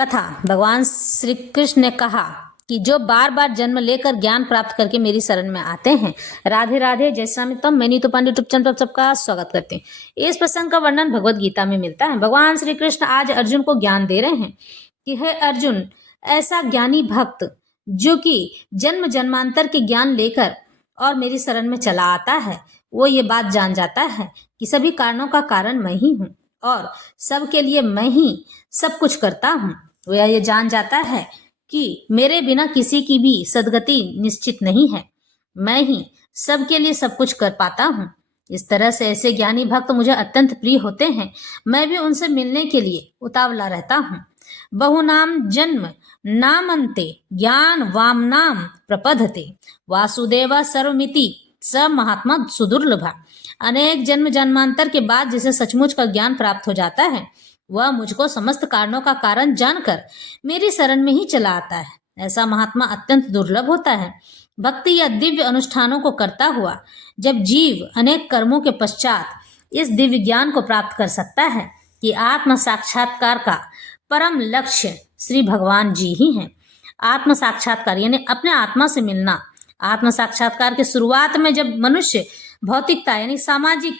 कथा। भगवान श्री कृष्ण ने कहा कि जो बार बार जन्म लेकर ज्ञान प्राप्त करके मेरी शरण में आते हैं, राधे राधे, जय स्वामित्वम, मैं नीतू पांडे यूट्यूब चैनल पर सबका स्वागत करते हैं। इस प्रसंग का वर्णन भगवत गीता में मिलता है। भगवान श्री कृष्ण आज अर्जुन को ज्ञान दे रहे हैं कि हे अर्जुन, ऐसा ज्ञानी भक्त जो कि जन्म जन्मांतर के ज्ञान लेकर और मेरी शरण में चला आता है, वो ये बात जान जाता है कि सभी कारणों का कारण मैं ही हूँ और सबके लिए मैं ही सब कुछ करता हूँ। वह ये जान जाता है कि मेरे बिना किसी की भी सदगति निश्चित नहीं है, मैं ही सबके लिए सब कुछ कर पाता हूँ। इस तरह से ऐसे ज्ञानी भक्त मुझे अत्यंत प्रिय होते हैं। मैं भी उनसे मिलने के लिए उतावला रहता हूँ। बहुनाम जन्म नामन्ते ज्ञान वाम नाम प्रपद्धते वासुदेव सर्वमिति स महात्मा सुदुर्लभा। अनेक जन्म जन्मांतर के बाद जिसे सचमुच का ज्ञान प्राप्त हो जाता है, वह मुझको समस्त कारणों का कारण जानकर मेरी शरण में ही चला आता है। ऐसा महात्मा अत्यंत दुर्लभ होता है। भक्ति या दिव्य अनुष्ठानों को करता हुआ जब जीव अनेक कर्मों के पश्चात इस दिव्य ज्ञान को प्राप्त कर सकता है कि आत्म साक्षात्कार का परम लक्ष्य श्री भगवान जी ही हैं। आत्म साक्षात्कार यानी अपने आत्मा से मिलना। आत्म साक्षात्कार के शुरुआत में जब मनुष्य भौतिकता यानी सामाजिक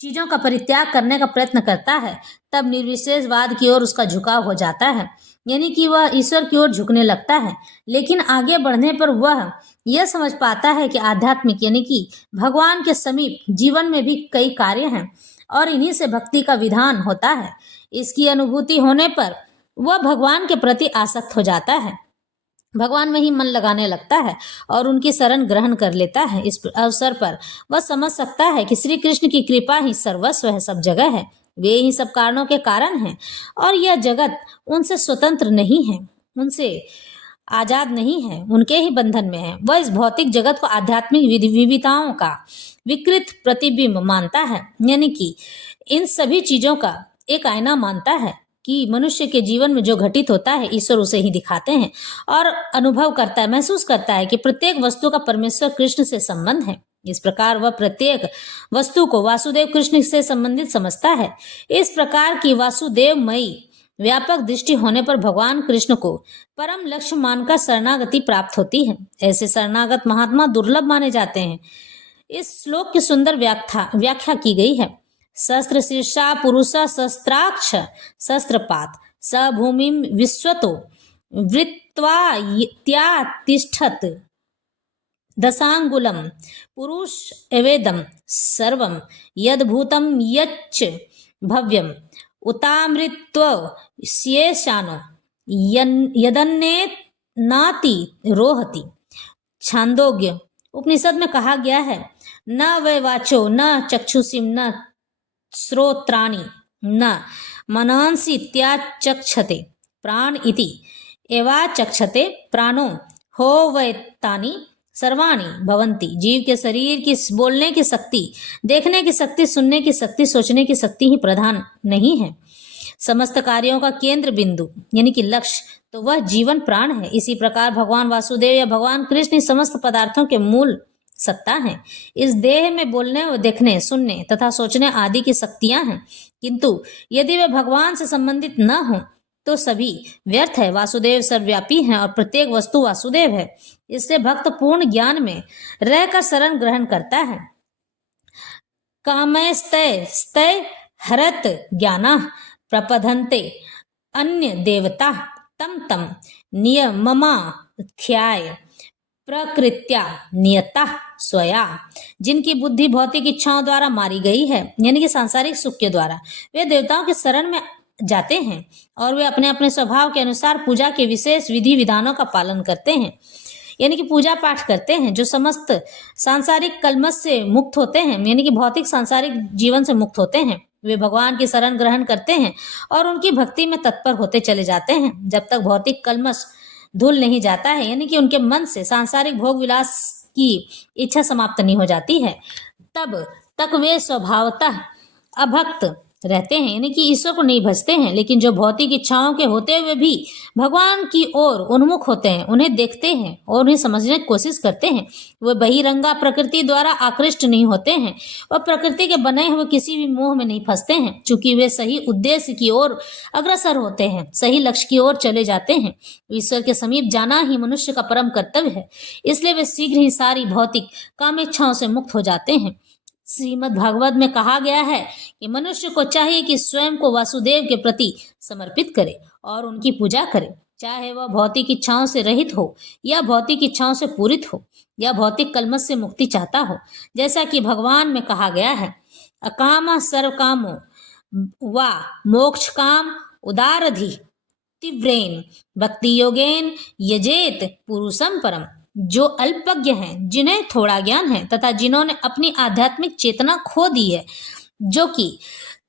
चीजों का परित्याग करने का प्रयत्न करता है, तब निर्विशेषवाद की ओर उसका झुकाव हो जाता है, यानी कि वह ईश्वर की ओर झुकने लगता है। लेकिन आगे बढ़ने पर वह यह समझ पाता है कि आध्यात्मिक यानी कि भगवान के समीप जीवन में भी कई कार्य हैं और इन्हीं से भक्ति का विधान होता है। इसकी अनुभूति होने पर वह भगवान के प्रति आसक्त हो जाता है, भगवान में ही मन लगाने लगता है और उनकी शरण ग्रहण कर लेता है। इस अवसर पर वह समझ सकता है कि श्री कृष्ण की कृपा ही सर्वस्व है, सब जगह है, वे ही सब कारणों के कारण हैं और यह जगत उनसे स्वतंत्र नहीं है, उनसे आजाद नहीं है, उनके ही बंधन में है। वह इस भौतिक जगत को आध्यात्मिक विविधताओं का विकृत प्रतिबिंब मानता है, यानी कि इन सभी चीजों का एक आईना मानता है कि मनुष्य के जीवन में जो घटित होता है ईश्वर उसे ही दिखाते हैं और अनुभव करता है, महसूस करता है कि प्रत्येक वस्तु का परमेश्वर कृष्ण से संबंध है। इस प्रकार वह प्रत्येक वस्तु को वासुदेव कृष्ण से संबंधित समझता है। इस प्रकार की वासुदेवमयी व्यापक दृष्टि होने पर भगवान कृष्ण को परम लक्ष्य मानकर शरणागति प्राप्त होती है। ऐसे शरणागत महात्मा दुर्लभ माने जाते हैं। इस श्लोक की सुंदर व्याख्या की गई है। शस्त्र शीर्षा पुरुष शस्त्राक्ष शस्त्रपात स भूमि विश्वतो वृत्वा तिष्ठत दशांगुलम पुरुष एवेदम सर्वम यद्भूतम यच्च भव्यम उतामृत्व शेषानो यदन्ने नाति रोहति। छांदोग्य उपनिषद में कहा गया है, न वै वाचो न चक्षुषीम न श्रोत्राणि न मनंसि इत्याचक्षते प्राण इति एवाचक्षते प्राणो हो वै तानि सर्वाणि भवन्ति। जीव के शरीर की बोलने की शक्ति, देखने की शक्ति, सुनने की शक्ति, सोचने की शक्ति ही प्रधान नहीं है। समस्त कार्यों का केंद्र बिंदु यानी कि लक्ष्य तो वह जीवन प्राण है। इसी प्रकार भगवान वासुदेव या भगवान कृष्ण समस्त पदार्थों के मूल सत्ता है। इस देह में बोलने और देखने, सुनने तथा सोचने आदि की शक्तियां हैं, किंतु यदि वे भगवान से संबंधित न हो तो सभी व्यर्थ है। वासुदेव सर्वव्यापी हैं और प्रत्येक वस्तु वासुदेव है। इसलिए भक्त पूर्ण ज्ञान में रहकर शरण ग्रहण करता है। कामस्तय स्तय हरत ज्ञाना प्रपधन्ते अन्य देवता तम तम नियममाख्याय प्रकृत्या नियता स्वया। जिनकी बुद्धि भौतिक इच्छाओं द्वारा मारी गई है, यानी कि सांसारिक सुख के द्वारा, वे देवताओं के शरण में जाते हैं और वे अपने अपने स्वभाव के अनुसार पूजा के विशेष विधि विधानों का पालन करते हैं, यानी कि पूजा पाठ करते हैं। जो समस्त सांसारिक कलमश से मुक्त होते हैं, यानी कि भौतिक सांसारिक जीवन से मुक्त होते हैं, वे भगवान की शरण ग्रहण करते हैं और उनकी भक्ति में तत्पर होते चले जाते हैं जब तक भौतिक कलमश धुल नहीं जाता है, यानी कि उनके मन से सांसारिक भोग विलास की इच्छा समाप्त नहीं हो जाती है। तब तक वे स्वभावतः अभक्त रहते हैं, यानी कि ईश्वर को नहीं भजते हैं, लेकिन जो भौतिक इच्छाओं के होते हुए भी भगवान की ओर उन्मुख होते हैं, उन्हें देखते हैं और उन्हें समझने की कोशिश करते हैं, वे बहिरंगा प्रकृति द्वारा आकृष्ट नहीं होते हैं, वह प्रकृति के बने हुए किसी भी मोह में नहीं फंसते हैं, चूंकि वे सही उद्देश्य की ओर अग्रसर होते हैं, सही लक्ष्य की ओर चले जाते हैं। ईश्वर के समीप जाना ही मनुष्य का परम कर्तव्य है, इसलिए वे शीघ्र ही सारी भौतिक कामेच्छाओं से मुक्त हो जाते हैं। श्रीमद् भागवत में कहा गया है कि मनुष्य को चाहिए कि स्वयं को वासुदेव के प्रति समर्पित करे और उनकी पूजा करे, चाहे वह भौतिक इच्छाओं से रहित हो या भौतिक इच्छाओं से पूरित हो या भौतिक कलमश से मुक्ति चाहता हो। जैसा कि भगवान में कहा गया है, अकाम सर्व कामो वा मोक्ष काम उदारधि तीव्रेन भक्ति योगेन यजेत पुरुषम परम। जो अल्पज्ञ हैं, जिन्हें थोड़ा ज्ञान है तथा जिन्होंने अपनी आध्यात्मिक चेतना खो दी है, जो कि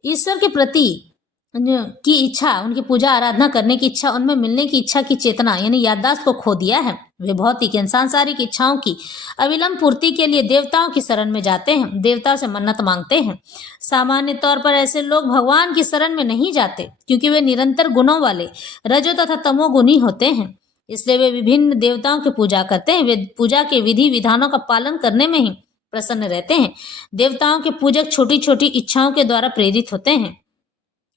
ईश्वर के प्रति की इच्छा, उनकी पूजा आराधना करने की इच्छा, उनमें मिलने की इच्छा की चेतना यानी याददाश्त को खो दिया है, वे भौतिक सांसारिक इच्छाओं की अविलंब पूर्ति के लिए देवताओं की शरण में जाते हैं, देवताओं से मन्नत मांगते हैं। सामान्य तौर पर ऐसे लोग भगवान की शरण में नहीं जाते, क्योंकि वे निरंतर गुणों वाले रजो तथा तमोगुणी होते हैं, इसलिए वे विभिन्न देवताओं की पूजा करते हैं। वे पूजा के विधि विधानों का पालन करने में ही प्रसन्न रहते हैं। देवताओं के पूजक छोटी छोटी इच्छाओं के द्वारा प्रेरित होते हैं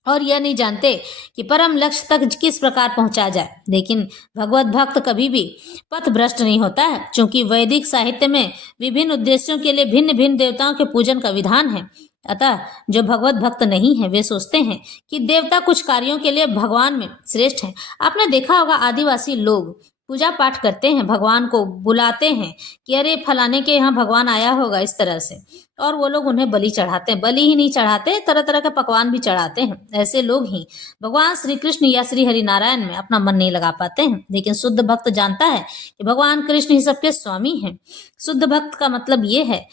और यह नहीं जानते कि परम लक्ष्य तक किस प्रकार पहुंचा जाए। लेकिन भगवत भक्त कभी भी पथ भ्रष्ट नहीं होता है, क्योंकि वैदिक साहित्य में विभिन्न उद्देश्यों के लिए भिन्न भिन्न देवताओं के पूजन का विधान है। अतः जो भगवत भक्त नहीं है, वे सोचते हैं कि देवता कुछ कार्यों के लिए भगवान में श्रेष्ठ हैं। आपने देखा होगा, आदिवासी लोग पूजा पाठ करते हैं, भगवान को बुलाते हैं कि अरे फलाने के यहाँ भगवान आया होगा, इस तरह से, और वो लोग उन्हें बलि चढ़ाते हैं। बलि ही नहीं चढ़ाते, तरह तरह के पकवान भी चढ़ाते हैं। ऐसे लोग ही भगवान श्री कृष्ण या श्री हरि नारायण में अपना मन नहीं लगा पाते हैं। लेकिन शुद्ध भक्त जानता है कि भगवान कृष्ण ही सबके स्वामी हैं। शुद्ध भक्त का मतलब ये है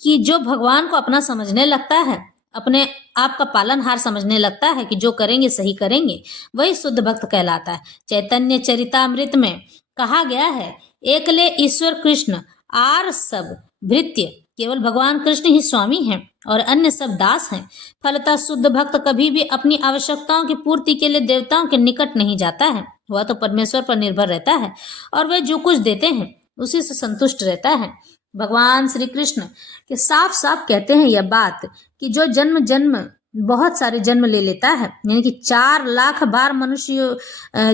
कि जो भगवान को अपना समझने लगता है, अपने आप का पालनहार समझने लगता है कि जो करेंगे सही करेंगे, वही शुद्ध भक्त कहलाता है। चैतन्य चरितामृत में कहा गया है, एकले ईश्वर कृष्ण आर सब भृत्य, केवल भगवान कृष्ण ही स्वामी हैं और अन्य सब दास हैं। फलतः शुद्ध भक्त कभी भी अपनी आवश्यकताओं की पूर्ति के लिए देवताओं के निकट नहीं जाता है। वह तो परमेश्वर पर निर्भर रहता है और वे जो कुछ देते हैं उसी से संतुष्ट रहता है। भगवान श्री कृष्ण के साफ साफ कहते हैं यह बात कि जो जन्म जन्म बहुत सारे जन्म ले लेता है, यानी कि 4 लाख बार मनुष्य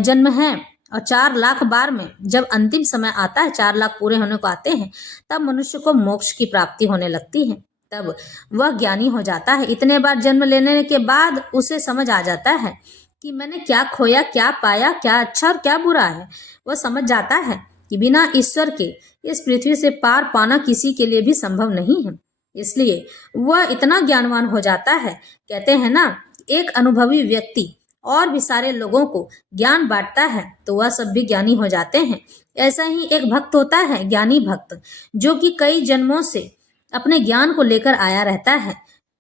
जन्म है और 4 लाख बार में जब अंतिम समय आता है, 4 लाख पूरे होने को आते हैं, तब मनुष्य को मोक्ष की प्राप्ति होने लगती है, तब वह ज्ञानी हो जाता है। इतने बार जन्म लेने के बाद उसे समझ आ जाता है कि मैंने क्या खोया, क्या पाया, क्या अच्छा और क्या बुरा है। वह समझ जाता है कि बिना ईश्वर के इस पृथ्वी से पार पाना किसी के लिए भी संभव नहीं है। इसलिए वह इतना ज्ञानवान हो जाता है। कहते हैं ना, एक अनुभवी व्यक्ति और भी सारे लोगों को ज्ञान बांटता है तो वह सब भी ज्ञानी हो जाते हैं। ऐसा ही एक भक्त होता है, ज्ञानी भक्त, जो कि कई जन्मों से अपने ज्ञान को लेकर आया रहता है,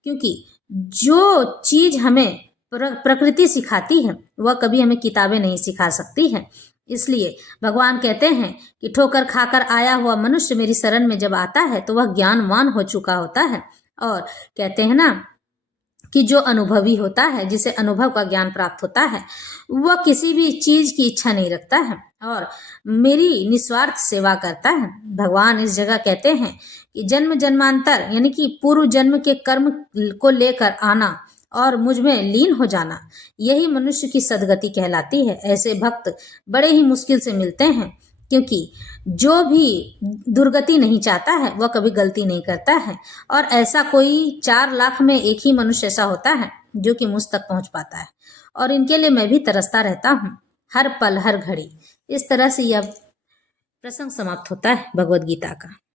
क्योंकि जो चीज हमें प्रकृति सिखाती है वह कभी हमें किताबें नहीं सिखा सकती है। इसलिए भगवान कहते हैं कि ठोकर खाकर आया हुआ मनुष्य मेरी शरण में जब आता है तो वह ज्ञानवान हो चुका होता है। और कहते हैं ना कि जो अनुभवी होता है, जिसे अनुभव का ज्ञान प्राप्त होता है, वह किसी भी चीज की इच्छा नहीं रखता है और मेरी निस्वार्थ सेवा करता है। भगवान इस जगह कहते हैं कि जन्म जन्मांतर यानी कि पूर्व जन्म के कर्म को लेकर आना और मुझ में लीन हो जाना, यही मनुष्य की सद्गति कहलाती है। ऐसे भक्त बड़े ही मुश्किल से मिलते हैं, क्योंकि जो भी दुर्गति नहीं चाहता है वह कभी गलती नहीं करता है, और ऐसा कोई 4 लाख में एक ही मनुष्य ऐसा होता है जो कि मुझ तक पहुंच पाता है। और इनके लिए मैं भी तरसता रहता हूँ हर पल हर घड़ी। इस तरह से यह प्रसंग समाप्त होता है भगवद गीता का।